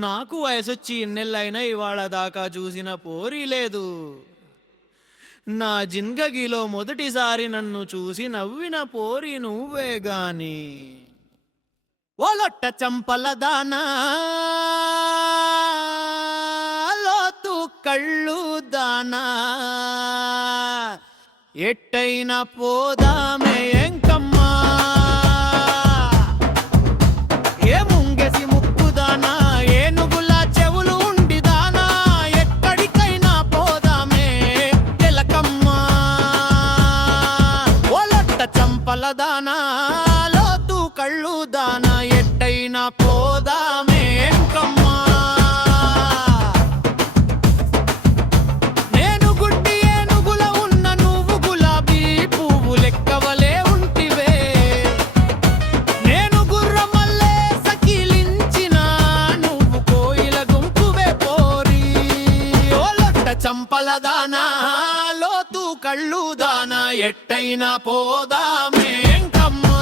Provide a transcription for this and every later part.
నాకు వయసొచ్చి ఇన్నెళ్ళైనా ఇవాళ దాకా చూసిన పోరి లేదు. నా జిందగీలో మొదటిసారి నన్ను చూసి నవ్విన పోరి నువ్వే గాని. ఓలొట్ట చంపల దానా, లోతు కళ్ళు దానా, ఎట్టైనా పోదామే ఎంకమ్మా. ఏ ముంగెసి ముక్కుదానా, ఏనుగుల చెవులు ఉండిదానా, ఎక్కడికైనా పోదామే తెలకమ్మా. ఓలొట్ట చంపల దానా, లోతు కళ్ళు దానా, ఎట్టైనా పోదామే ఎంకమ్మా. చంపలదానా, లోతు కళ్ళు దానా, ఎట్టైనా పోదామే ఎంకమ్మా.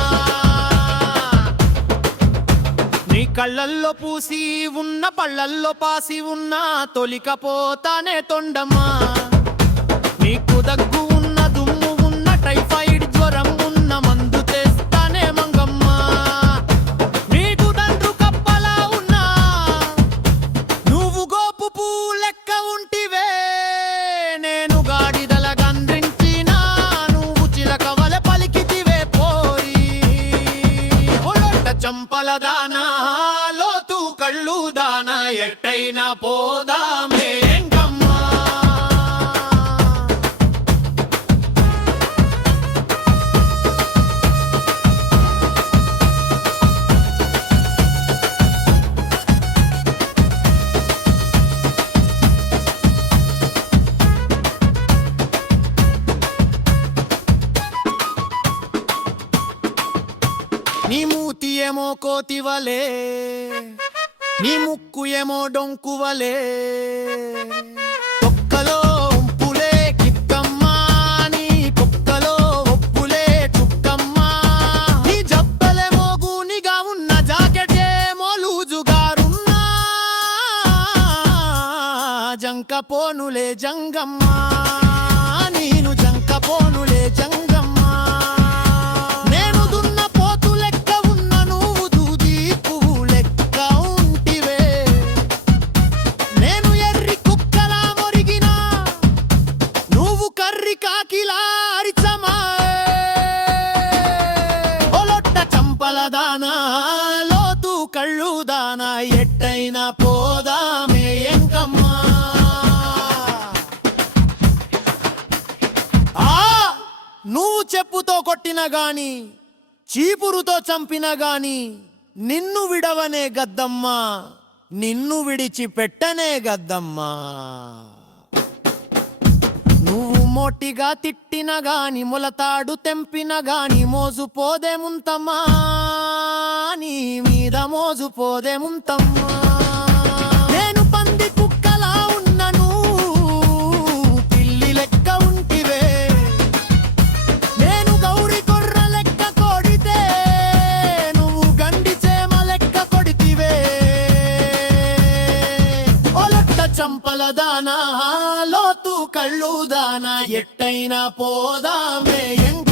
నీ కళ్ళల్లో పూసి ఉన్న పళ్ళల్లో పాసి ఉన్న తొలికపోతానే తొండమ్మా. నీకు దగ్గు ఉన్న దుమ్ము ఉన్న టైఫాయిడ్ జ్వరం ఉన్న మందు తెస్తానే మంగమ్మా. నీకు దండ్రు కప్పలా ఉన్నా నువ్వు గోపు పూ లెక్క ఉంటివే. నేను గాడిదల గండ్రించినా నువ్వు చిలకవల పలికితివే పోరి. ఒలొట్ట చంపల దానా, లోతు కళ్ళు దానా, ఎట్టైనా పోదామే ఎంకమ్మా. నీ మూతి ఏమో కోతివలే, నీ ముక్కు ఏమో డొంకువలే, తొక్కలో ఉంపులే కిక్కమ్మా, నీ కుక్కలో ఒప్పులే చుక్కమ్మా. నీ జబ్బలేమో గూనిగా ఉన్న, జాకెట్ ఏమో లూజుగారున్నా, జంక పోనులే జంగమ్మా, నేను జంక పోనులే జంగమ్మా. దానా, లోతు కళ్ళు దానా, ఎట్టైనా పోదామే ఎంకమ్మా. నువ్వు చెప్పుతో కొట్టిన గాని, చీపురుతో చంపిన గాని, నిన్ను విడవనే గద్దమ్మా, నిన్ను విడిచి పెట్టనే గద్దమ్మా. నువ్వు మోటిగా తిట్టిన గాని, ములతాడు తెంపిన గాని, మోజుపోదేముంతమ్మా, నీ మీద మోజుపోదేముంతమ్మా. నేను పంది కుక్కలా ఉన్నను, పిల్లి లెక్క ఉంటివే. నేను గౌరి కొర్ర లెక్క కొడితే, నువ్వు గండి చేమ లెక్క కొడితివే. ఒలొట్ట చంపల దానా, లోతు కళ్ళు దానా, ఎట్టైనా పోదామే ఎంక.